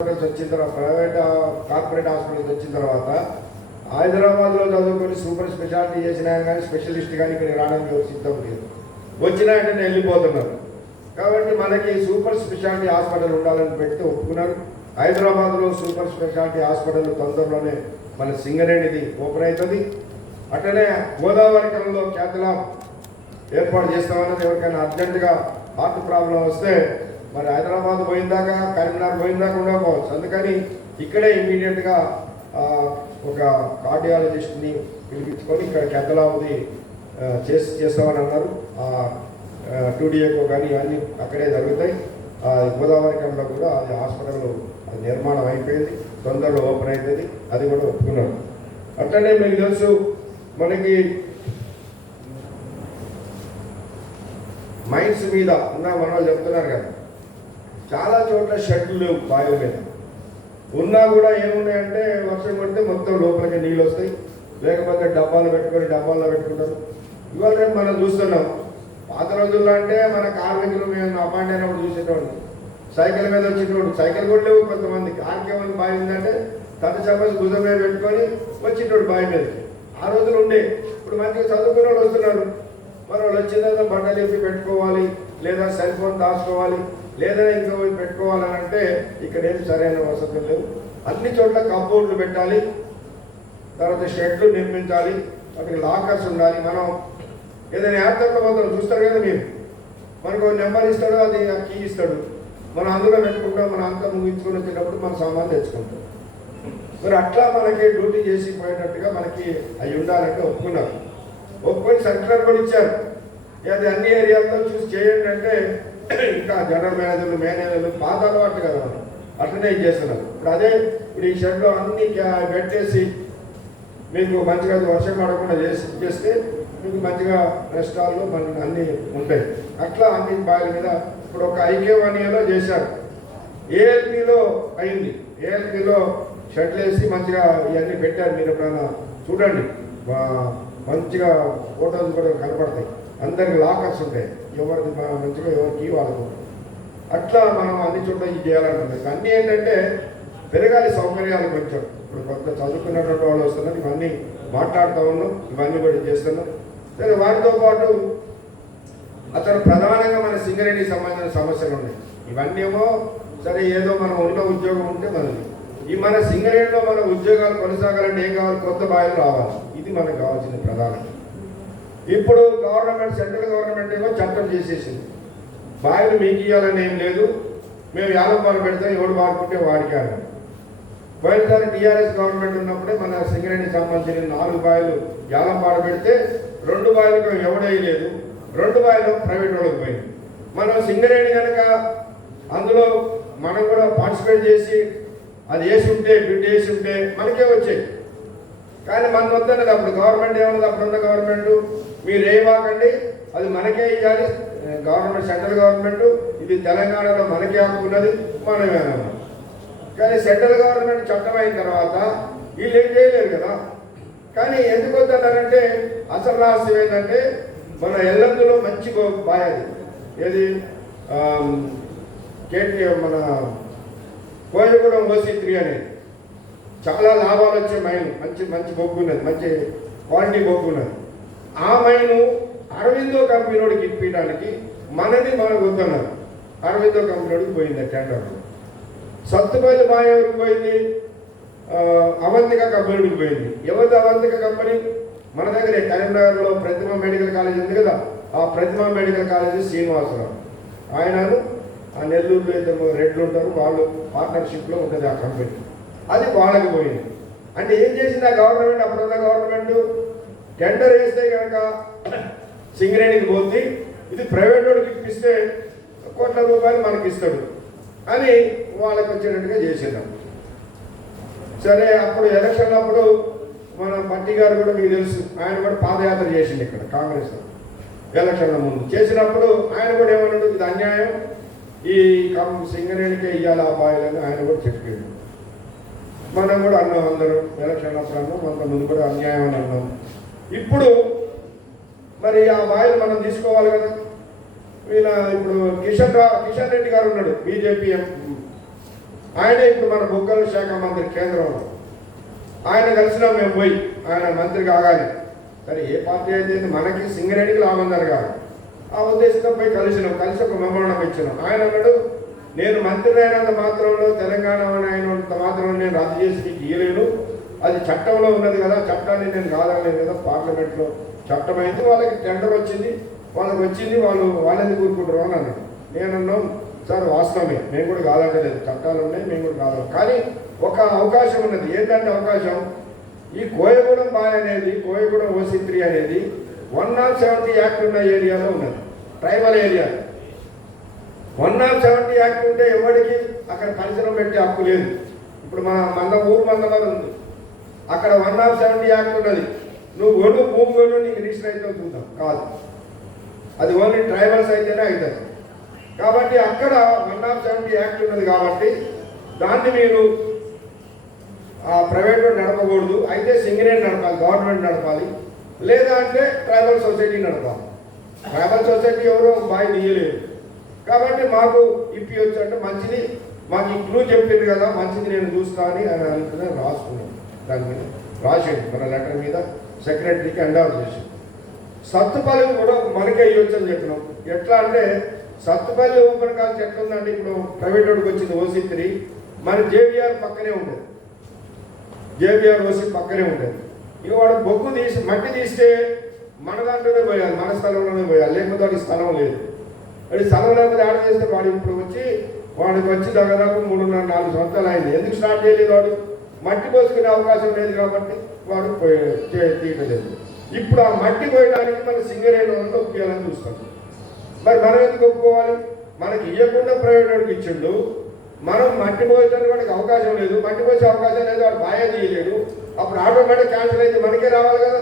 Hospitals వచ్చిన తర్వాత private corporate hospitals వచ్చిన తర్వాత హైదరాబాద్లో చదువుకొని సూపర్ స్పెషాలిటీ చేసిన కానీ స్పెషలిస్ట్ కానీ ఇక్కడ రావడానికి సిద్ధం లేదు. వచ్చినా వెంటనే వెళ్ళిపోతున్నారు. కాబట్టి మనకి సూపర్ స్పెషాలిటీ హాస్పిటల్ ఉండాలని పెడితే ఒప్పుకున్నారు. హైదరాబాద్లో సూపర్ స్పెషాలిటీ హాస్పిటల్ తొందరలోనే మన సింగరేణిది ఓపెన్ అవుతుంది. అట్లనే క్రమంలో ఖ్యాతిలా ఏర్పాటు చేస్తామన్నది ఎవరికైనా అర్జెంటుగా హార్ట్ ప్రాబ్లం వస్తే మరి హైదరాబాద్ పోయిందాకా కరీంనగర్ పోయిందాకా ఉండకపోవచ్చు. అందుకని ఇక్కడే ఇమీడియట్గా ఒక కార్డియాలజిస్ట్ని పిలిపించుకొని ఇక్కడ కెద్దలావుది చేసి చేస్తామని అన్నారు. టూడీఏకో కానీ అన్నీ అక్కడే జరుగుతాయి. ఆ, గోదావరికంలో కూడా అది హాస్పిటల్ నిర్మాణం అయిపోయింది. తొందరలో ఓపెన్ అవుతుంది అది కూడా ఒప్పుకున్నాను అట్లనే మీకు తెలుసు మనకి మైండ్స్ మీద ఉన్న మన చెప్తున్నారు కదా. చాలా చోట్ల షెడ్లు లేవు బావి మీద. ఉన్నా కూడా ఏమున్నాయంటే వర్షం పడితే మొత్తం లోపలికి నీళ్ళు వస్తాయి. లేకపోతే డబ్బాలు పెట్టుకొని డబ్బాల్లో పెట్టుకుంటారు. ఇవాళ రేపు మనం చూస్తున్నాం. పాత రోజుల్లో అంటే మన కార్మికులు మేము అపాయింట్ అయినప్పుడు చూసేటోళ్ళు. సైకిల్ మీద వచ్చేటోడు సైకిల్ కూడా లేవు కొంతమంది. కార్కి ఏమైనా బావి ఉందంటే తట చెప్పేసి భుజం మీద పెట్టుకొని వచ్చేటోడు బావి మీద. ఆ రోజులు ఉండే. ఇప్పుడు మంచిగా చదువుకునే వాళ్ళు వస్తున్నారు. మరి వాళ్ళు వచ్చిన తర్వాత బట్టలు వేసి పెట్టుకోవాలి. లేదా సెల్ ఫోన్ దాచుకోవాలి. లేదా ఇంకా పోయి పెట్టుకోవాలని అంటే ఇక్కడ ఏం సరైన వసతులు లేవు అన్ని చోట్ల కంపౌండ్లు పెట్టాలి. తర్వాత షెడ్లు నిర్మించాలి. వాటికి లాకర్స్ ఉండాలి. మనం ఏదైనా యాత్రలో మాత్రం చూస్తారు కదా మీరు. మనకు నెంబర్ ఇస్తాడు అది కీ ఇస్తాడు. మనం అందులో పెట్టుకుంటాం మనం అంతా ముగించుకొని వచ్చేటప్పుడు మన సామాన్ తెచ్చుకుంటాం. మరి అట్లా మనకి డ్యూటీ చేసి పోయేటట్టుగా మనకి అవి ఉండాలంటే ఒప్పుకున్నారు. ఒప్పుకొని సర్కులర్ కూడా ఇచ్చారు. అది అన్ని ఏరియాల్లో చూసి చేయండి అంటే ఇంకా జనరల్ మేనేజర్లు మేనేజర్లు పాత అలవాటు కదా మనం అట్లనే చేస్తున్నారు. ఇప్పుడు అదే ఇప్పుడు ఈ షెడ్లో అన్ని పెట్టేసి మీకు మంచిగా వర్షం పడకుండా చేసి చేస్తే మీకు మంచిగా రెస్టాల్లో మనకి అన్ని ఉంటాయి. అట్లా అన్ని బాయిల మీద ఇప్పుడు ఒక ఐకే చేశారు. ఏఎల్పిలో అయింది. ఏఎల్పిలో షెడ్లు వేసి మంచిగా ఇవన్నీ పెట్టారు మీరు ఎప్పుడైనా చూడండి. మంచిగా ఫోటోలు కూడా కనపడతాయి. అందరికి లాకర్స్ ఉంటాయి. ఎవరిది మా- మంచిగా ఎవరికి వాళ్ళకు అట్లా మనం అన్ని చోట్ల ఇది చేయాలనుకుంటున్నాం అన్నీ ఏంటంటే పెరగాలి సౌకర్యాలు కొంచెం. ఇప్పుడు కొత్త చదువుకున్నటువంటి వాళ్ళు వస్తున్నారు ఇవన్నీ మాట్లాడుతూ ఉన్నాం ఇవన్నీ కూడా చేస్తున్నాం సరే వాటితో పాటు అతను ప్రధానంగా మన సింగరేణికి సంబంధించిన సమస్యలు ఉన్నాయి. ఇవన్నీ ఏమో సరే ఏదో మనం ఉన్న ఉద్యోగం ఉంటే మనది. ఈ మన సింగరేణిలో మన ఉద్యోగాలు కొనసాగాలంటే ఏం కావాలి? కొత్త బాయలు రావాలి. ఇది మనకు కావాల్సిన ప్రధానం ఇప్పుడు గవర్నమెంట్ సెంట్రల్ గవర్నమెంట్ ఏమో చట్టం చేసేసింది. బావిలు మీకు ఇవ్వాలని ఏం లేదు. మేము యాభై బాలు పెడతాం ఎవడు వాడుకుంటే వాడికి పోయినసారి టీఆర్ఎస్ గవర్నమెంట్ ఉన్నప్పుడే మన సింగరేణికి సంబంధించిన నాలుగు బాయిలు యాలంపాడు పెడితే రెండు బావిలకు ఎవడేయలేదు రెండు బావిలు ప్రైవేట్ వాళ్ళకి పోయింది మనం సింగరేణి కనుక అందులో మనం కూడా పార్టిసిపేట్ చేసి అది వేసి ఉంటే బిడ్డ వేసి ఉంటే మనకే వచ్చాయి. కానీ మన వద్దన్నది అప్పుడు గవర్నమెంట్ ఏమన్నది అప్పుడున్న గవర్నమెంట్ మీరు ఏమాకండి అది మనకే ఇవ్వాలి. Government central government. ఇది తెలంగాణలో మనకే హక్కు ఉన్నది. మనమే అన్నాం. కానీ సెంట్రల్ గవర్నమెంట్ చట్టం అయిన తర్వాత వీళ్ళు ఏం చేయలేరు కదా. కానీ ఎందుకు వద్దన్నారంటే అసలు రహస్యం ఏంటంటే మన ఎల్లందులో మంచి గో- బాయ్ అది ఏది కేటీ మన కోయగూడెం ఓసీ త్రీ అనేది. చాలా లాభాలు వచ్చే మైన్ మంచి మంచి బొగ్గు ఉన్నది. మంచి క్వాలిటీ బొగ్గు ఉన్నది. ఆ మైను అరవిందో కంపెనీకి ఇప్పించడానికి మనది మనకు వద్దన్నారు అరవిందో కంపెనీలోకి పోయింది ఆ టెండర్ సత్తుపల్లి బాయ్ ఎవరికి పోయింది అవంతిక కంపెనీకి పోయింది. ఎవరిది అవంతిక కంపెనీ? మన దగ్గర కరీంనగర్లో ప్రతిమ మెడికల్ కాలేజ్ ఉంది కదా. ఆ ప్రతిమ మెడికల్ కాలేజ్ శ్రీనివాసరావు. ఆయనను ఆ నెల్లూరులో ఇద్దరు రెడ్లు ఉంటారు. వాళ్ళు పార్ట్నర్షిప్లో ఉంటుంది ఆ కంపెనీ. అది వాళ్ళకి అంటే ఏం చేసింది ఆ గవర్నమెంట్? అప్పుడున్న గవర్నమెంట్ టెండర్ వేస్తే కనుక సింగరేణికి పోతుంది ఇది ప్రైవేట్ వాడికి ఇప్పిస్తే కోట్ల రూపాయలు మనకి ఇస్తాడు అని వాళ్ళకి వచ్చేటట్టుగా చేసిందాం సరే అప్పుడు ఎలక్షన్ అప్పుడు మన పట్టి గారు కూడా మీకు తెలుసు ఆయన కూడా పాదయాత్ర చేసింది ఇక్కడ కాంగ్రెస్ ఎలక్షన్ల ముందు. చేసినప్పుడు ఆయన కూడా ఏమన్నాడు ఇది అన్యాయం. ఈ కం సింగరేణికే ఇవ్వాలి ఆ బాయిలని ఆయన కూడా చెప్పాడు మనం కూడా అన్నాం అందరూ ఎలక్షన్ అప్పుడు అన్నాం ముందు కూడా అన్యాయం అని అన్నాం. ఇప్పుడు మరి ఆ వాయిల్ మనం తీసుకోవాలి కదా. వీళ్ళ ఇప్పుడు కిషన్ రా కిషన్ రెడ్డి గారు ఉన్నాడు బీజేపీ ఆయన ఇప్పుడు మన బొగ్గల శాఖ మంత్రి కేంద్రంలో. ఆయన కలిసినా మేము పోయి ఆయన మంత్రి కాగాలి సరే ఏ పార్టీ అయితే మనకి సింగరేణికి లాభం జరగాలి. ఆ ఉద్దేశంతో పోయి కలిసినాం కలిసి ఒక మెమోరణం ఇచ్చినాం. ఆయన అన్నాడు నేను మంత్రి అయినంత మాత్రంలో తెలంగాణ అయినంత మాత్రం నేను రద్దు చేసి మీకు ఇయ్యలేను. అది చట్టంలో ఉన్నది కదా చట్టాన్ని నేను కాదనలేదు కదా పార్లమెంట్లో. చట్టం అయితే వాళ్ళకి టెండర్ వచ్చింది వాళ్ళకి వచ్చింది వాళ్ళు వాళ్ళని కూరుకుంటారు అని అన్నాడు. నేను అన్నాం సార్ వాస్తవమే మేము కూడా కాదంటలేదు చట్టాలు ఉన్నాయి మేము కూడా కాదు కానీ ఒక అవకాశం ఉన్నది. ఏంటంటే అవకాశం? ఈ కోయగూడెం బాయ్ అనేది కోయగూడెం ఓసీ త్రీ అనేది వన్ నాట్ సెవెంటీ యాక్ట్ ఉన్న ఏరియాలో ఉన్నది. ట్రైబల్ ఏరియాలో. వన్ నాట్ సెవెంటీ యాక్ట్ ఉంటే ఎవరికి అక్కడ పరిశ్రమ పెట్టే హక్కు లేదు. ఇప్పుడు మన మంద ఊరు మందలో ఉంది. అక్కడ వన్ నాట్ సెవెంటీ యాక్ట్ ఉన్నది. నువ్వు ఒడు భూమి ఒడు నీకు రిజిస్టర్ అయితే చూద్దాం కాదు. అది ఓన్లీ ట్రైబల్స్ అయితేనే అవుతుంది కాబట్టి అక్కడ వన్ నాట్ సెవెంటీ యాక్ట్ ఉన్నది కాబట్టి దాన్ని మీరు ఆ నడపకూడదు. అయితే సింగరేట్ నడపాలి గవర్నమెంట్ నడపాలి. లేదా అంటే ట్రైబల్ సొసైటీ నడపాలి. ట్రైబల్ సొసైటీ ఎవరో బాయ్ తీయలేదు. కాబట్టి మాకు ఇప్పి అంటే మంచిది. మాకు ఈ క్లూ చెప్పింది కదా మంచిది నేను చూస్తా అని ఆయన రాసుకున్నాను దాని మీద రాసేది మన లెటర్ మీద సెక్రటరీకి ఎండార్ చేసి సత్తుపల్లి కూడా మనకే ఇవ్వచ్చు అని చెప్పినాం. ఎట్లా అంటే సత్తుపల్లి ఓపెన్ కాస్ట్ ఎట్లా ఉందంటే ఇప్పుడు ప్రైవేట్ వాడికి వచ్చింది ఓసీ త్రీ మన జేవిఆర్ పక్కనే ఉండేది. జేబీఆర్ ఓసీ పక్కనే ఉండేది. ఇక వాడు బొగ్గు తీసి మట్టి తీస్తే మన దాంట్లోనే పోయాలి మన స్థలంలోనే పోయాలి లేకపోతే వాడికి స్థలం లేదు. అది స్థలం లేకపోతే ఆడ చేస్తే వాడు ఇప్పుడు వచ్చి వాడికి వచ్చి దాదాపు మూడున్నర నాలుగు సంవత్సరాలు అయింది. ఎందుకు స్టార్ట్ చేయలేదు వాడు? మట్టి పోసుకునే అవకాశం లేదు కాబట్టి వాడు తీయలేదు. ఇప్పుడు ఆ మట్టి పోయడానికి మన సింగరేణి వాళ్ళు ఒప్పియాలని చూస్తాం మరి మనం ఎందుకు ఒప్పుకోవాలి? మనకి ఇవ్వకుండా ప్రైవేట్ వాడికి ఇచ్చిండు. మనం మట్టి పోయడానికి వాడికి అవకాశం లేదు. మట్టి పోసే అవకాశం లేదు. వాడు బాగా చేయలేడు. అప్పుడు ఆటోమేటిక్ క్యాన్సిల్ అయితే మనకే రావాలి కదా?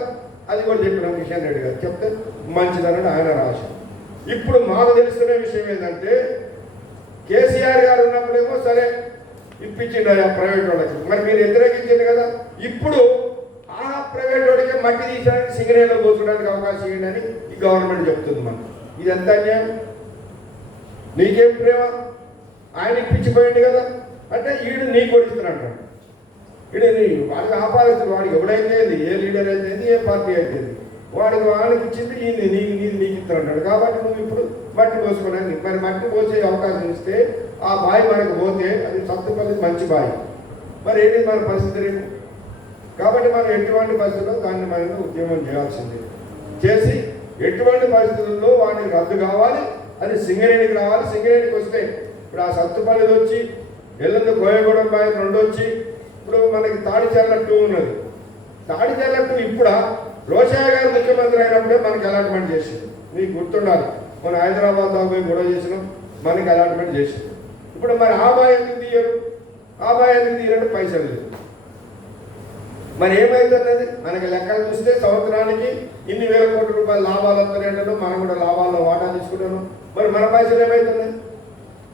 అది కూడా చెప్పిన కిషన్ రెడ్డి గారు చెప్తే మంచిదన్నాడు ఆయన రాశారు. ఇప్పుడు మాకు తెలుస్తున్న విషయం ఏంటంటే కేసీఆర్ గారు ఉన్నప్పుడేమో సరే ఇప్పించిండు ఆ ప్రైవేట్ వాళ్ళకి. మరి మీరు వ్యతిరేకించింది కదా. ఇప్పుడు ఆ ప్రైవేట్ వాడికి మట్టి తీసడానికి సింగరేలో కూర్చోడానికి అవకాశం ఇవ్వండి అని ఈ గవర్నమెంట్ చెప్తుంది మనకు. ఇది ఎంత అన్యాయం? నీకేం ప్రేమ? ఆయన ఇప్పించిపోయింది కదా. అంటే ఈడు నీ కొడుతున్నాడు ఈడు నీ వాళ్ళకి ఆపాదిస్తుంది వాడికి ఎవడైతే ఏ లీడర్ అయితే ఏ పార్టీ అయితే వాడికి వాళ్ళకి ఇచ్చింది ఈయన నీకు నీకు నీకు ఇస్తున్నాడు కాబట్టి నువ్వు ఇప్పుడు మట్టి పోసుకోవడానికి మరి మట్టి పోసే అవకాశం ఇస్తే ఆ బావి మనకు పోతే అది సత్తుపల్లి మంచి బావి మరి ఏంటి మన పరిస్థితి రేపు? కాబట్టి మనం ఎటువంటి పరిస్థితుల్లో దాన్ని మనం ఉద్యమం చేయాల్సిందే. చేసి ఎటువంటి పరిస్థితుల్లో వాటిని రద్దు కావాలి అది సింగరేణికి రావాలి. సింగరేణికి వస్తే ఇప్పుడు ఆ సత్తుపల్లిది వచ్చి ఎల్లుండి కోయగూడెం బావి రెండు వచ్చి ఇప్పుడు మనకి తాడిచర్ల టూ ఉన్నది. తాడిచర్ల టూ ఇప్పుడా రోషయ్య గారు ముఖ్యమంత్రి అయినప్పుడే మనకి అలాట్మెంట్ చేసింది మీకు గుర్తుండాలి మన హైదరాబాద్ దాకా పోయి గొడవ చేసినాం మనకి అలాట్మెంట్ చేసింది ఇప్పుడు మరి ఆ ఎందుకు తీయరు? ఆ ఎందుకు తీయరంటే పైసలు లేదు మరి ఏమైతున్నది మనకి లెక్కలు చూస్తే సంవత్సరానికి ఇన్ని వేల కోట్ల రూపాయల లాభాలు వస్తున్నాయంటే మనం కూడా లాభాల్లో వాటా తీసుకుంటాను. మరి మన పైసలు ఏమైతున్నాయి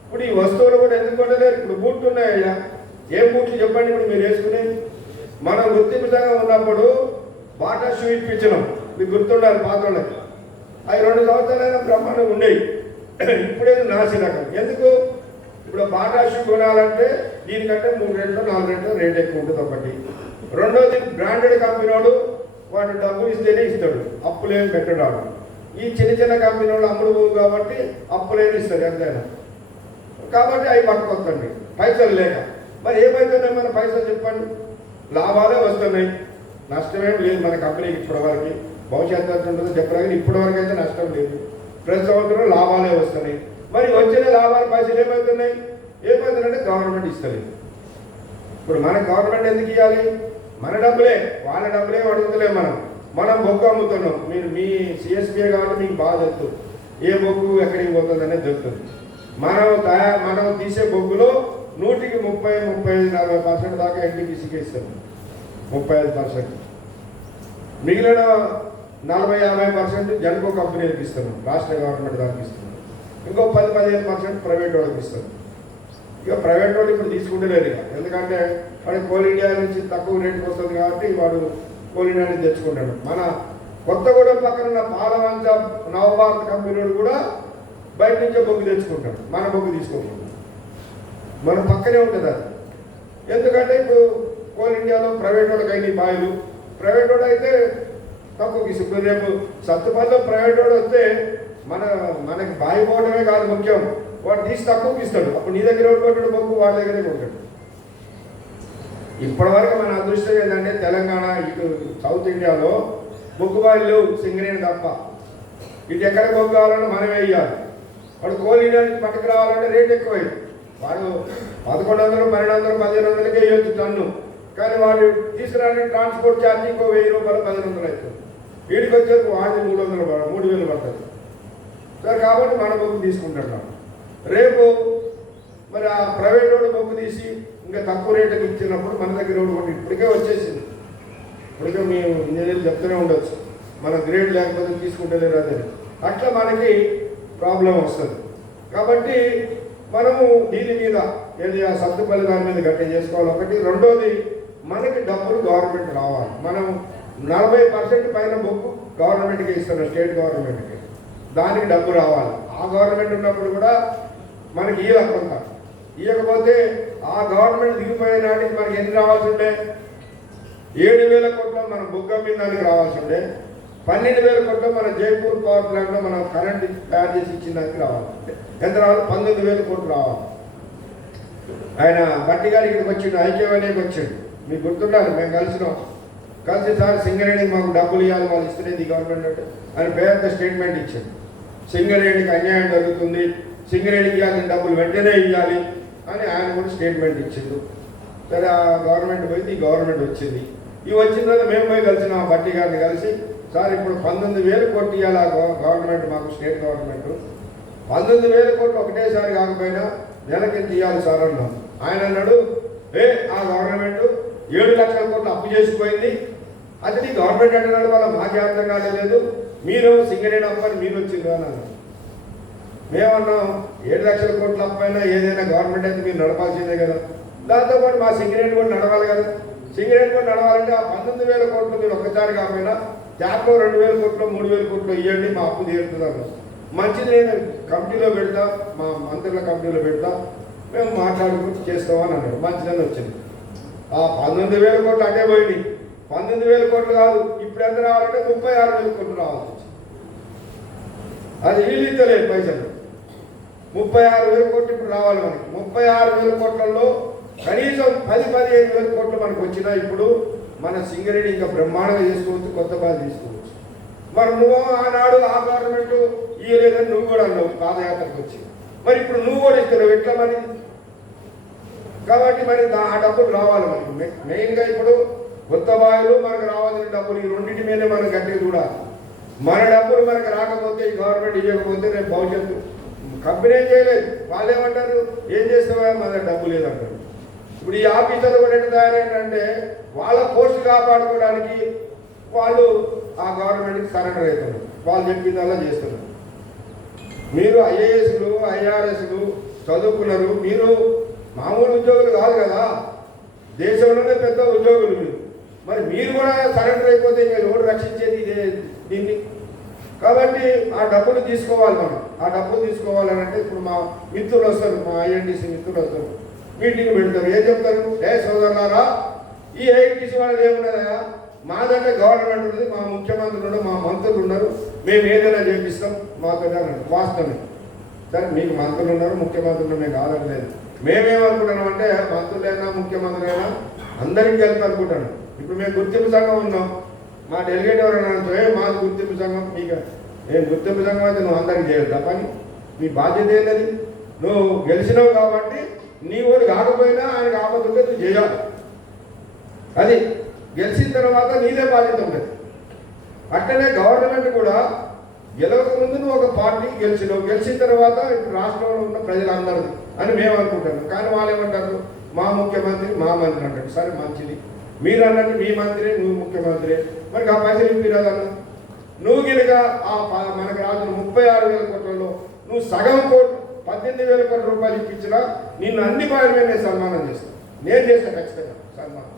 ఇప్పుడు ఈ వస్తువులు కూడా ఎందుకు కొనలేరు? ఇప్పుడు బూట్లు ఉన్నాయ్యా ఏం బూట్లు చెప్పండి ఇప్పుడు మీరు వేసుకునేది? మనం గుర్తింపుగా ఉన్నప్పుడు బాటా షూ ఇప్పించినాం. మీకు గుర్తుండాలి పాత అవి రెండు సంవత్సరాలైనా బ్రహ్మాండం ఉండేవి. ఇప్పుడే నాశనకం ఎందుకు? ఇప్పుడు బాటా షూ కొనాలంటే దీనికంటే మూడు రెట్లు నాలుగు రెట్లు రేట్ ఎక్కువ ఉంటుంది ఒకటి. రెండోది బ్రాండెడ్ కంపెనీ వాడు వాడు డబ్బులు ఇస్తేనే ఇస్తాడు. అప్పులేం పెట్టడాడు ఈ చిన్న చిన్న కంపెనీ వాళ్ళు అమ్ముడు పోవు కాబట్టి అప్పులేని ఇస్తారు ఎంతైనా. కాబట్టి అవి పట్టుకొస్తండి. పైసలు లేక. మరి ఏమవుతున్నాయి మన పైసలు చెప్పండి? లాభాలే వస్తున్నాయి. నష్టమేం లేదు మన కంపెనీకి ఇప్పటివరకు. భవిష్యత్తు ఎంత ఉంటుందో చెప్పడానికి ఇప్పటివరకు అయితే నష్టం లేదు. ప్రతి సంవత్సరం లాభాలే వస్తున్నాయి. మరి వచ్చిన లాభాల పైసలు ఏమవుతున్నాయి ఏమవుతుందంటే గవర్నమెంట్ ఇస్తలేదు. ఇప్పుడు మన గవర్నమెంట్ ఎందుకు ఇవ్వాలి మన డబ్బులే వాళ్ళ డబ్బులే అడుగుతలే మనం. మనం బొగ్గు అమ్ముతున్నాం. మీరు మీ సిఎస్పిఏ కాబట్టి మీకు బాగా తెలుస్తుంది ఏ బొగ్గు ఎక్కడికి పోతుంది అనేది తెలుస్తుంది మనం తయా మనం తీసే బొగ్గులో నూటికి ముప్పై ముప్పై ఐదు నలభై పర్సెంట్ దాకా ఎన్టీపీసీకి ఇస్తాం. ముప్పై ఐదు పర్సెంట్. మిగిలిన నలభై యాభై పర్సెంట్ జన్కో కంపెనీలకు ఇస్తున్నాం రాష్ట్ర గవర్నమెంట్ దానికి ఇస్తున్నాం. ఇంకో పది పదిహేను పర్సెంట్ ప్రైవేట్ వాళ్ళకి ఇస్తాం ఇక ప్రైవేట్ వాళ్ళు ఇప్పుడు తీసుకుంటలేరు ఇక. ఎందుకంటే వాడు కోల్ ఇండియా నుంచి తక్కువ రేటుకి వస్తుంది కాబట్టి వాడు కోల్ ఇండియా నుంచి తెచ్చుకుంటాడు. మన కొత్తగూడెం పక్కన ఉన్న పాలవంచ నవభారత కంపెనీ కూడా బయట నుంచే బొగ్గు తెచ్చుకుంటాడు మన బొగ్గు తీసుకుంటాడు మన పక్కనే ఉంటుంది అది. ఎందుకంటే ఇప్పుడు కోల్ ఇండియాలో ప్రైవేట్ వాళ్ళకి అయినాయి బాయిలు. ప్రైవేట్ వాడు అయితే తక్కువ ఇప్పుడు రేపు సత్తుపల్లిలో ప్రైవేట్ వాడు వస్తే మన మనకి బాయి పోవడమే కాదు ముఖ్యం. వాడు తీసి తక్కువకి ఇస్తాడు. అప్పుడు నీ దగ్గర ఒకటి కొట్టాడు బొగ్గు వాడి దగ్గరే కొట్టాడు ఇప్పటివరకు మన అదృష్టం ఏంటంటే తెలంగాణ ఇటు సౌత్ ఇండియాలో బొగ్గు బాయిలు లేవు సింగరేణి తప్ప. ఇటు ఎక్కడ బొగ్గు కావాలన్నా మనమే వేయాలి వాడు కోల్ ఇండియా నుంచి పట్టుకురావాలంటే రేట్ ఎక్కువైంది. వాడు పదకొండు వందలు పన్నెండు వందలు పదిహేను వందలకే వేయొచ్చు టన్ను కానీ వాడు తీసుకురాని ట్రాన్స్పోర్ట్ ఛార్జ్ ఇంకో వెయ్యి రూపాయలు పదిహేను వందలు అవుతుంది. వీడికి వచ్చేది వాడిని మూడు వందలు పడ మూడు వేలు పడుతుంది. సరే కాబట్టి మన బొమ్మ తీసుకుంటున్నాం రేపు మరి ఆ ప్రైవేట్ రోడ్డు బొమ్మ తీసి ఇంకా తక్కువ రేటుకి ఇచ్చినప్పుడు మన దగ్గర ఒకటి ఇప్పటికే వచ్చేసింది. ఇప్పటికే మేము ఇంజనీర్లు చెప్తూనే ఉండొచ్చు. మన గ్రేడ్ లేకపోతే తీసుకుంటలేరు అదే అట్లా మనకి ప్రాబ్లం వస్తుంది. కాబట్టి మనము దీని మీద ఏది ఆ సత్తుపల్లి దాని మీద గట్టి చేసుకోవాలి. ఒకటి రెండోది మనకి డబ్బులు గవర్నమెంట్ రావాలి. మనం నలభై పర్సెంట్ పైన బొక్కు గవర్నమెంట్కి ఇస్తున్నాం స్టేట్ గవర్నమెంట్కి దానికి డబ్బు రావాలి. ఆ గవర్నమెంట్ ఉన్నప్పుడు కూడా మనకి ఇయ్యలేకుండా ఇవ్వకపోతే ఆ గవర్నమెంట్ దిగిపోయే నాటికి మనకి ఎన్ని రావాల్సి ఉండే? ఏడు వేల కోట్ల మన బుగ్గ మీద దానికి రావాల్సి ఉండే. పన్నెండు వేల కోట్ల మన జైపూర్ పవర్ ప్లాంట్లో మనం కరెంట్ తయారు చేసి ఇచ్చిన దానికి రావాలి. ఎంత రావాలి? పంతొమ్మిది వేల కోట్లు రావాలి. ఆయన బట్టి గారి ఇక్కడికి వచ్చిండు ఐక్యవాణికి వచ్చిండు. మీకు గుర్తున్నారు మేము కలిసినాం. కలిసి సార్ సింగరేణికి మాకు డబ్బులు ఇవ్వాలి వాళ్ళు ఇస్తున్నది గవర్నమెంట్ అంటే ఆయన పెద్ద స్టేట్మెంట్ ఇచ్చింది సింగరేణికి అన్యాయం జరుగుతుంది సింగరేణికి ఇవ్వాల్సిన డబ్బులు వెంటనే ఇవ్వాలి అని ఆయన కూడా స్టేట్మెంట్ ఇచ్చిండు సరే ఆ గవర్నమెంట్ పోయింది ఈ గవర్నమెంట్ వచ్చింది. ఇవి వచ్చిన తర్వాత మేము పోయి కలిసిన ఆ బట్టి గారిని కలిసి. సార్ ఇప్పుడు పంతొమ్మిది వేలు కోట్లు ఇవ్వాలి ఆ గవర్నమెంట్ మాకు స్టేట్ గవర్నమెంట్ పంతొమ్మిది వేల కోట్లు ఒకటేసారి కాకపోయినా నెలకి ఎంత ఇవ్వాలి సార్ అన్నాం ఆయన అన్నాడు ఏ ఆ గవర్నమెంట్ ఏడు లక్షల కోట్లు అప్పు చేసిపోయింది. అది గవర్నమెంట్ అంటున్నాడు వాళ్ళ మాకే అర్థం కాలేదు మీరు సింగరేణి అప్పని మీరు వచ్చింది అన్నాను మేమన్నాం ఏడు లక్షల కోట్ల అప్పైనా ఏదైనా గవర్నమెంట్ అయితే మీరు నడపాల్సిందే కదా. దాంతోపాటు మా సింగరేణి కూడా నడవాలి కదా. సింగరేణి కూడా నడవాలంటే ఆ పంతొమ్మిది వేల కోట్లు మీరు ఒక్కసారి కాకపోయినా ట్యాప్లో రెండు వేల కోట్లు మూడు వేల కోట్లు ఇవ్వండి మా అప్పు తీరుతున్నాను మంచిది నేను కమిటీలో పెడతా మా మంత్రుల కమిటీలో పెడతా. మేము మాట్లాడుకుంటూ చేస్తామని అన్నాడు. మంచిదని వచ్చింది. ఆ పంతొమ్మిది వేల కోట్లు అటే పోయింది. పంతొమ్మిది వేల కోట్లు కాదు ఇప్పుడు ఎంత రావాలంటే ముప్పై ఆరు వేల కోట్లు రావాల్సి వచ్చింది అది వీళ్ళు ఇస్తలేదు పైసలు. ముప్పై ఆరు వేల కోట్లు ఇప్పుడు రావాలి మనకి. ముప్పై ఆరు వేల కోట్లలో కనీసం పది పదిహేను వేల కోట్లు మనకు వచ్చినా ఇప్పుడు మన సింగరేణి ఇంకా బ్రహ్మాండంగా చేసుకోవచ్చు కొత్త బాధ తీసుకోవచ్చు. మరి నువ్వు ఆనాడు ఆ గవర్నమెంట్ ఇవ్వలేదని నువ్వు కూడా అన్నావు పాదయాత్రకు వచ్చి. మరి ఇప్పుడు నువ్వు కూడా ఇస్తున్నావు ఎట్లా మరి? కాబట్టి మరి దా- ఆ డబ్బులు రావాలి మనకి మెయిన్గా ఇప్పుడు కొత్త బావిలు మనకు రావాల్సిన డబ్బులు ఈ రెండింటి మీదే మనం గట్టిగా చూడాలి మన డబ్బులు మనకు రాకపోతే ఈ గవర్నమెంట్ ఇవ్వకపోతే రేపు భవిష్యత్తు కంపెనీ ఏం చేయలేదు. వాళ్ళు ఏమంటారు? ఏం చేస్తావా? మన డబ్బు లేదంటారు. ఇప్పుడు ఈ ఆఫీసర్లు కూడా ఎట్లా తయారైందంటే వాళ్ళ పోస్ట్ కాపాడుకోవడానికి వాళ్ళు ఆ గవర్నమెంట్కి సరెండర్ అవుతున్నారు వాళ్ళు చెప్పిందల్లా చేస్తున్నారు మీరు ఐఏఎస్లు ఐఆర్ఎస్లు చదువుకున్నారు. మీరు మామూలు ఉద్యోగులు కాదు కదా. దేశంలోనే పెద్ద ఉద్యోగులు మీరు. మరి మీరు కూడా సరెండర్ అయిపోతే ఇంకా ఎవరు రక్షించేది ఇదే దీన్ని? కాబట్టి ఆ డబ్బులు తీసుకోవాలి మనం. ఆ డబ్బులు తీసుకోవాలని అంటే ఇప్పుడు మా మిత్రులు వస్తారు మా ఐఎన్టీసీ మిత్రులు వస్తారు. మీటింగ్ పెడతారు. ఏం చెప్తారు? ఏ సోదరులారా ఈ ఐఎన్టీసీ వాళ్ళది ఏమున్నదా మా దగ్గర గవర్నమెంట్ ఉంది మా ముఖ్యమంత్రి ఉన్నారు మా మంత్రులు ఉన్నారు. మేము ఏదైనా చేపిస్తాం మాతో అన్నారు వాస్తవమే. సరే మీకు మంత్రులు ఉన్నారు ముఖ్యమంత్రులు మేము కాదనలేదు. మేమేమనుకుంటున్నాం అంటే మంత్రులైనా ముఖ్యమంత్రి అయినా అందరికీ కలిపి అనుకుంటాను ఇప్పుడు మేము గుర్తింపు సంఘం ఉన్నాం. మా డెలిగేట్ ఎవరైనా ఏ మాది గుర్తింపు సంఘం. మీకు నేను గుర్తింపు సంఘం అయితే నువ్వు అందరికి చేయొద్దా పని? మీ బాధ్యత ఏంటది నువ్వు గెలిచినావు కాబట్టి నీ ఓడి కాకపోయినా ఆయనకు ఆపదుంటే నువ్వు చేయాలి. అది గెలిచిన తర్వాత నీదే బాధ్యత ఉండదు. అట్లనే గవర్నమెంట్ కూడా గెలవక ముందు నువ్వు ఒక పార్టీ గెలిచినావు. గెలిచిన తర్వాత ఇప్పుడు రాష్ట్రంలో ఉన్న ప్రజలందరిది. అని మేము అనుకుంటాము కానీ వాళ్ళు ఏమంటారు? మా ముఖ్యమంత్రి మా మంత్రి అంటారు. సరే మంచిది. మీరు అన్నట్టు మీ మంత్రి నువ్వు ముఖ్యమంత్రి. మరి ఆ పైసలు ఇప్పిరాదన్న నువ్వు గినక ఆ మనకు రాజు ముప్పై ఆరు వేల కోట్లలో నువ్వు సగం కోట్లు పద్దెనిమిది వేల కోట్ల రూపాయలు ఇప్పించినా నిన్ను అన్ని బాయిల నేను సన్మానం చేస్తాను నేను చేస్తాను ఖచ్చితంగా సన్మానం.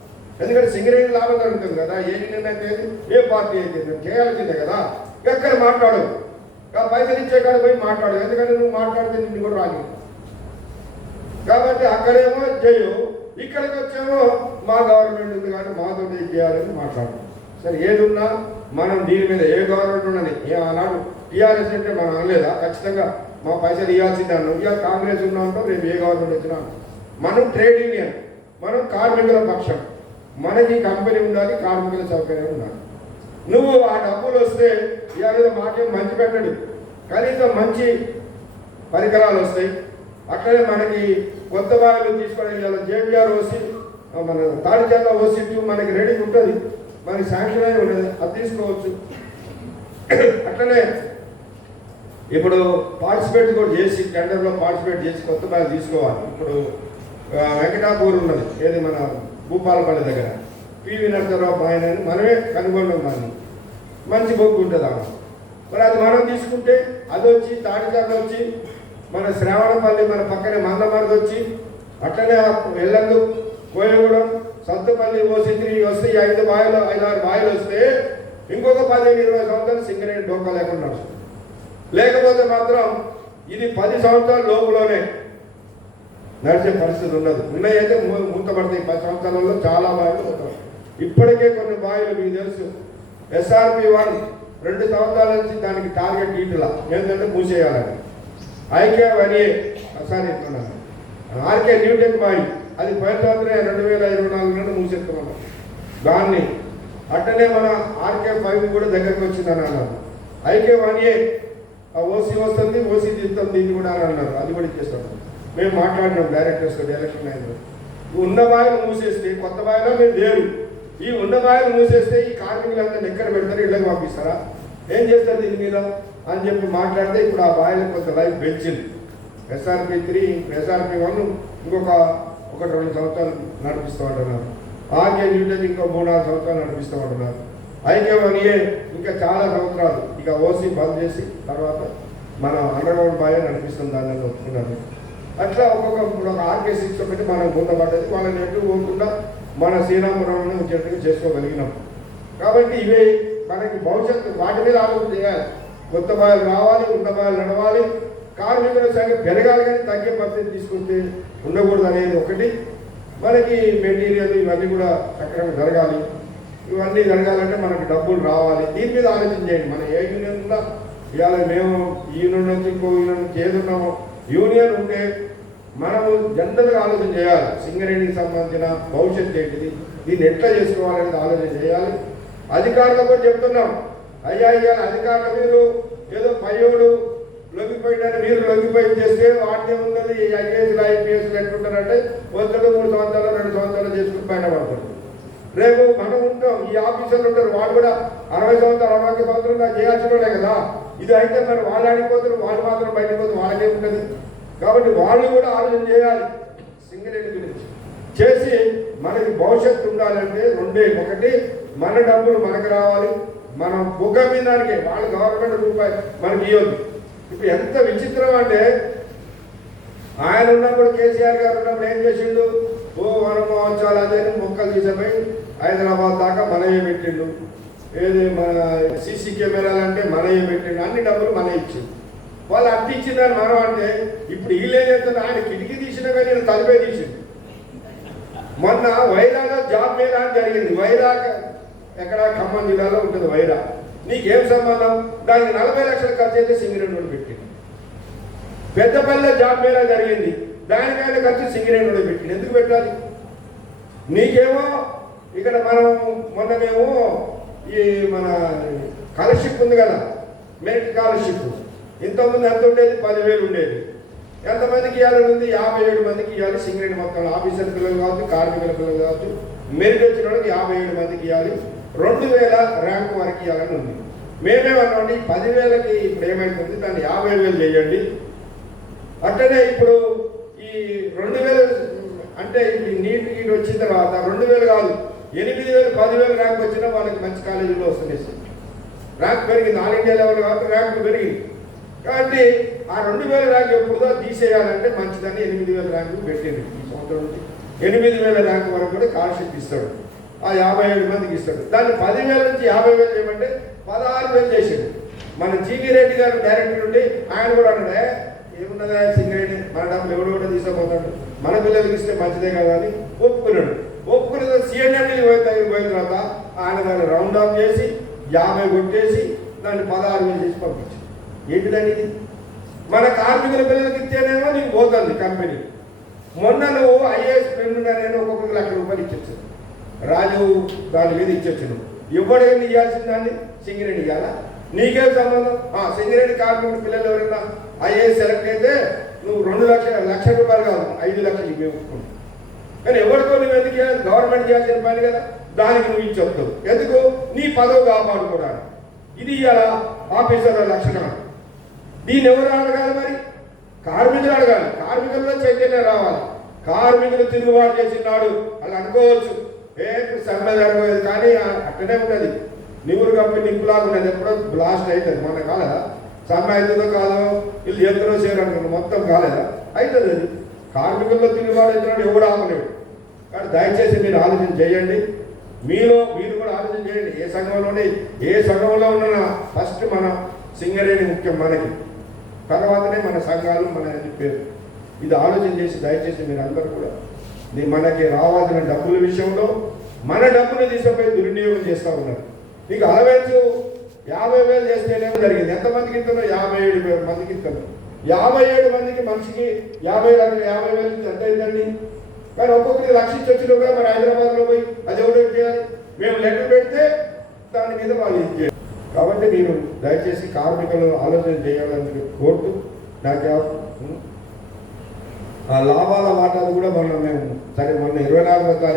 ఎందుకంటే సింగరేణి లాభం కలుగుతుంది కదా. ఏ నిర్ణయం చేసి ఏ పార్టీ అయితే చేయాల్సిందే కదా. ఎక్కడ మాట్లాడు పైసలు ఇచ్చే కాడ పోయి మాట్లాడు ఎందుకంటే నువ్వు మాట్లాడితే నిన్ను కూడా రాని అక్కడేమో జయు ఇక్కడికి వచ్చామో మా గవర్నమెంట్ ఉంది కాబట్టి మాతో చేయాలని మాట్లాడుతున్నాం సరే ఏది ఉన్నా మనం దీని మీద ఏ గవర్నమెంట్ ఉన్నది? ఏ ఆనాడు టీఆర్ఎస్ అంటే మనం అనలేదా? ఖచ్చితంగా మా పైసలు ఇవ్వాల్సిందే అన్నాం. ఇవాళ కాంగ్రెస్ ఉన్నా ఉంటాం రేపు ఏ గవర్నమెంట్ వచ్చినా మనం ట్రేడ్ యూనియన్ మనం కార్మికుల పక్షం. మనకి కంపెనీ ఉండాలి కార్మికుల సౌకర్యం ఉండాలి. నువ్వు ఆ డబ్బులు వస్తే ఇవాళ మాకేం మంచి పెట్టడు. కనీసం మంచి పరికరాలు వస్తాయి. అట్లనే మనకి కొత్త బాగులు తీసుకోవడం ఇవాళ జేబీఆర్ ఓసి మన తాడిచర్ల ఓసి మనకి రెడీ ఉంటుంది. మనకి శాంక్షన్ అయి ఉండదు అది తీసుకోవచ్చు. అట్లనే ఇప్పుడు పార్టిసిపేట్ కూడా చేసి టెండర్లో పార్టిసిపేట్ చేసి కొత్త బాగా తీసుకోవాలి. ఇప్పుడు వెంకటాపూర్ ఉన్నది. ఏది మన భూపాలపల్లి దగ్గర. పివి నరసరావు ఆయన అని మనమే కనుగొన్నాం దాన్ని. మంచి బొగ్గు ఉంటుంది అక్కడ మరి అది మనం తీసుకుంటే అది వచ్చి తాడిచార్లు వచ్చి మన శ్రావణపల్లి మన పక్కనే మందమరది వచ్చి అట్లనే ఆ ఎల్లందు కోయగూడెం సత్తుపల్లి ఓసిత్రి వస్తే ఈ ఐదు బాయిలు ఐదారు బాయిలు వస్తే ఇంకొక పదిహేను ఇరవై సంవత్సరాలు సింగరేణి డోకా లేకుండా నడుస్తుంది లేకపోతే మాత్రం ఇది పది సంవత్సరాల లోపులోనే నడిచే పరిస్థితి ఉండదు. ఉన్నాయైతే అయితే మూతపడతాయి. పది సంవత్సరాలలో చాలా బాయిలు మూతపడతాయి. ఇప్పటికే కొన్ని బాయిలు మీకు తెలుసు. ఎస్ఆర్పి వన్ రెండు సంవత్సరాల నుంచి దానికి టార్గెట్ ఈటులా ఏంటంటే మూసేయాలని. I K one A sorry R K new tech బాయి అది పోయిన రెండు వేల ఇరవై నాలుగు నుండి మూసేస్తున్నాం దాన్ని అట్టనే మన ఆర్కే ఫైవ్ కూడా దగ్గరకు వచ్చిందని అన్నారు. ఐకే వన్ ఏ ఆ ఓసీ వస్తుంది ఓసీ తీస్తాం దీన్ని కూడా అని అన్నారు. అది కూడా ఇచ్చేస్తాం. మేము మాట్లాడినాం డైరెక్టర్స్ ఎలక్షన్ అయిన ఉన్న బాయలు మూసేస్తే కొత్త బాయలో మేము లేరు. ఈ ఉన్న బాయలు మూసేస్తే ఈ కార్మికులంతా ఎక్కడ పెడతారు ఇళ్ళకి పంపిస్తారా? ఏం చేస్తారు దీని మీద? అని చెప్పి మాట్లాడితే ఇప్పుడు ఆ బాయిలకు కొంత లైఫ్ పెంచింది ఎస్ఆర్పి త్రీ ఎస్ఆర్పి వన్ ఇంకొక ఒకటి రెండు సంవత్సరాలు నడిపిస్తూ ఉంటున్నారు. ఆర్కే న్యూటన్ ఇంకో మూడు నాలుగు సంవత్సరాలు నడిపిస్తూ ఉంటున్నారు. ఐకే వన్ ఇంకా చాలా సంవత్సరాలు ఇక ఓసీ బంద్ చేసి తర్వాత మన అండర్గ్రౌండ్ బాయ్ నడిపిస్తుంది దాన్ని ఒప్పుకున్నారు. అట్లా ఒక్కొక్క ఇప్పుడు ఒక ఆర్కే సిక్స్ ఒకటి మనం మూతపడ్డది వాళ్ళని ఎటు పోకుండా మన శ్రీరామపురంలో వచ్చేట్టుగా చేసుకోగలిగినాం. కాబట్టి ఇవే మనకి భవిష్యత్తు వాటి మీద ఆలోచన చేయాలి. కొత్త బాయలు రావాలి ఉన్న మాయలు నడవాలి. కార్మికుల సంఖ్య పెరగాలి కానీ తగ్గే పరిస్థితి తీసుకుంటే ఉండకూడదు అనేది ఒకటి. మనకి మెటీరియల్ ఇవన్నీ కూడా సక్రమంగా జరగాలి. ఇవన్నీ జరగాలంటే మనకి డబ్బులు రావాలి. దీని మీద ఆలోచన చేయండి. మన ఏ యూనియన్ ఉందా ఇవాళ మేము ఈ యూనియన్ నుంచి ఇంకో యూనియన్ నుంచి ఏది ఉన్నామో యూనియన్ ఉంటే మనము జనరల్గా ఆలోచన చేయాలి. సింగరేణికి సంబంధించిన భవిష్యత్తు ఏంటిది దీన్ని ఎట్లా చేసుకోవాలనేది ఆలోచన చేయాలి. అధికారులకు కూడా చెప్తున్నాం. అయ్యా ఇవాళ అధికారులు మీరు ఏదో పయ్యోడు లొంగిపోయిందని మీరు లొంగిపోయి చేస్తే వాటిని ఉన్నది ఐఏఎస్లు ఐపీఎస్లు ఎట్లుంటారంటే వద్దలు మూడు సంవత్సరాలు రెండు సంవత్సరాలు చేసుకుని పైన పడతారు. రేపు మనం ఉంటాం ఈ ఆఫీసర్లు ఉంటారు వాళ్ళు కూడా అరవై సంవత్సరాలు అరవై సంవత్సరాలు చేయాల్సిన కదా. ఇది అయితే మరి వాళ్ళు ఆడిపోతారు వాళ్ళు మాత్రం బయటకు పోతే వాళ్ళకే ఉంటుంది కాబట్టి వాళ్ళు కూడా ఆలోచన చేయాలి సింగరేణి గురించి. చేసి మనకి భవిష్యత్తు ఉండాలంటే రెండే ఒకటి మన డబ్బులు మనకు రావాలి మనం బుగ్గ దానికి వాళ్ళు గవర్నమెంట్ రూపాయి మనకి ఇవ్వద్దు ఇప్పుడు ఎంత విచిత్రం అంటే ఆయన ఉన్నప్పుడు కేసీఆర్ గారు ఉన్నప్పుడు ఏం చేసిండు? ఓ వన మహోత్సవాలు అదే మొక్కలు తీసిపోయి హైదరాబాద్ దాకా మనయే పెట్టిండు. ఏది మన సీసీ కెమెరాలు అంటే మనయే పెట్టిండు. అన్ని డబ్బులు మన ఇచ్చిండు. వాళ్ళు అట్టి ఇచ్చిందని మనం అంటే ఇప్పుడు వీళ్ళు ఏం ఆయన కిటికీ తీసినా కానీ నేను తలుపే తీసిండు. మొన్న వైరాగా జాబ్ మేళా జరిగింది. వైరాగా ఎక్కడ ఖమ్మం జిల్లాలో ఉంటుంది వైరా. నీకేం సంబంధం? దానికి నలభై లక్షల ఖర్చు అయితే సింగరేణి పెట్టింది పెద్దపల్లె జాబ్ మేళా జరిగింది. దానికైనా ఖర్చు సింగరేణి పెట్టింది ఎందుకు పెట్టాలి? నీకేమో ఇక్కడ మనం మొన్న మేము ఈ మన స్కాలర్షిప్ ఉంది కదా? మెరిట్ స్కాలర్షిప్ ఇంతకుముందు ఎంత ఉండేది? పదివేలు ఉండేది. ఎంతమందికి ఇవ్వాలని ఉంది? యాభై ఏడు మందికి ఇవ్వాలి సింగరేణి మొత్తం ఆఫీసర్ పిల్లలు కావచ్చు కార్మికుల పిల్లలు కావచ్చు మెరిట్ వచ్చిన వాళ్ళకి యాభై ఏడు మందికి ఇవ్వాలి రెండు వేల ర్యాంక్ వరకు ఇవ్వాలని ఉంది. మేమేమన్నామంటే పదివేలకి ఇప్పుడు ఏమైతుంది దాన్ని యాభై వేలు చేయండి. అట్లనే ఇప్పుడు ఈ రెండు వేలు అంటే ఈ నీట్ గీట్ వచ్చిన తర్వాత రెండు వేలు కాదు ఎనిమిది వేలు పదివేలు ర్యాంక్ వచ్చినా వాళ్ళకి మంచి కాలేజీలో వస్తుంది ర్యాంక్ పెరిగింది. ఆల్ ఇండియా లెవెల్ కాబట్టి ర్యాంక్ పెరిగింది. కాబట్టి ఆ రెండు వేల ర్యాంక్ ఎప్పుడుదో తీసేయాలంటే మంచిదని ఎనిమిది వేల ర్యాంకు పెట్టింది ఈ సంవత్సరం ఎనిమిది వేల ర్యాంక్ వరకు కూడా స్కాలర్షిప్ ఇస్తాడు. ఆ యాభై ఏడు మందికి ఇస్తాడు. దాన్ని పదివేల నుంచి యాభై వేలు చేయమంటే పదహారు వేలు చేసాడు మన జీవీ రెడ్డి గారు డైరెక్టర్ ఉండి ఆయన కూడా అంటే ఏమున్నదా సింగరేణి? మన డబ్బులు ఎవడు కూడా తీసుకుపోతాడు. మన పిల్లలకి ఇస్తే మంచిదే కదా అని ఒప్పుకున్నాడు. ఒప్పుకున్న తర్వాత సిఎన్ఎం పోయిన దగ్గర పోయిన తర్వాత ఆయన దాన్ని రౌండ్ ఆఫ్ చేసి యాభై కొట్టేసి దాన్ని పదహారు వేలు చేసి పంపించాడు. ఏంటిదండి ఇది? మన కార్మికుల పిల్లలకి ఇచ్చేనేమో నీకు పోతుంది కంపెనీ. మొన్న నువ్వు ఐఏఎస్ ఫ్రెండ్ నేను ఒక్కొక్కరికి లక్ష రూపాయలు ఇచ్చేసాను రాజు దాని మీద ఇచ్చేచ్చును. ఇవ్వడానికి ఇవ్వాల్సిన దాన్ని సింగిరెడ్డి ఇవ్వాలా నీకేం సంబంధం? ఆ సింగిరెడ్డి కార్మికుడు పిల్లలు ఎవరైనా ఐఏఎస్ సెలెక్ట్ అయితే నువ్వు రెండు లక్షల లక్ష రూపాయలు కాదు ఐదు లక్షలు ఇవ్వకుండా కానీ ఎవరితో నువ్వు ఎందుకు చేయాలి గవర్నమెంట్ చేయాల్సిన పని కదా. దానికి నువ్వు ఇచ్చి ఎందుకు? నీ పదవి కాపాడుకోవడానికి. ఇది ఇవాళ ఆఫీసర్ల లక్షణం. దీన్ని ఎవరు అడగాలి మరి? కార్మికులు అడగాలి. కార్మికుల్లో చైతన్యం రావాలి. కార్మికులు తిరుగుబాటు చేసినాడు. అలా అనుకోవచ్చు. ఏ సమ్మె జరగలేదు కానీ అట్టనే ఉన్నది నివురు కప్పి నిప్పులాగా ఉన్నది ఎప్పుడో బ్లాస్ట్ అవుతుంది మన కాలేదా? సమ్మె అవుతుందో కాదో వీళ్ళు ఎంతలో చేయాలనుకున్నారు మొత్తం కాలేదా? అవుతుంది అది కార్మికుల్లో తిరుగుబాటు అవుతున్నాడు ఎవడు ఆపలేడు. కానీ దయచేసి మీరు ఆలోచన చేయండి. మీలో మీరు కూడా ఆలోచన చేయండి. ఏ సంఘంలోనే ఏ సంఘంలో ఉన్న ఫస్ట్ మన సింగరేణి ముఖ్యం మనకి. తర్వాతనే మన సంఘాలు మన పేరు. ఇది ఆలోచన చేసి దయచేసి మీరు అందరూ కూడా మనకి రావాల్సిన డబ్బుల విషయంలో మన డబ్బులు తీసుకుపోయి దుర్వినియోగం చేస్తూ ఉన్నారు. మీకు అలవెన్స్ యాభై వేలు చేస్తేనేమో జరిగింది? ఎంతమందికి ఇస్తారో యాభై ఏడు వేల మందికి ఇస్తాను యాభై ఏడు మందికి మనిషికి యాభై లక్ష యాభై వేలు ఎంత అయిందండి? కానీ ఒక్కొక్కరికి లక్ష ఇచ్చి మరి హైదరాబాద్లో పోయి అది ఎవరు చేయాలి? మేము లెటర్ పెడితే దాని మీద వాళ్ళు ఇది చేయాలి? కాబట్టి నేను దయచేసి కార్మికులను ఆలోచన చేయాలని కోరుతూ నాకు ఆ లాభాల వాటాలు కూడా మొన్న మేము సరే మొన్న ఇరవై నాలుగో తారీఖు